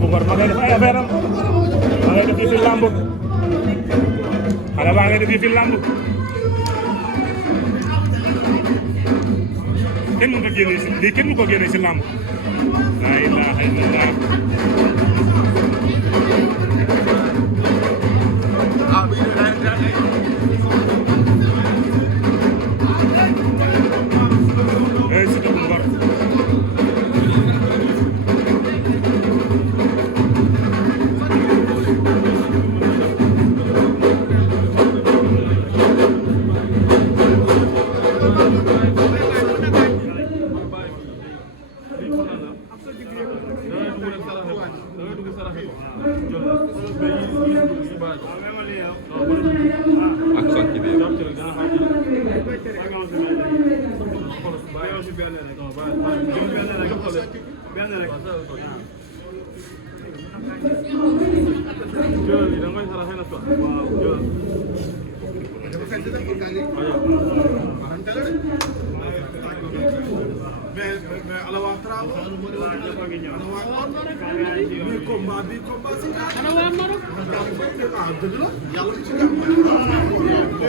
bu Ngor ma ngay def ay affaire am ma ngay def fi lamb xale baa ngay def fi lamb kenn mënu ko génne si lii kenn mënu ko génne si lamb la ilaha illallah mais ala waa Traoré mais combat bi combat si ana waa Maroc dëgg la yàlla ci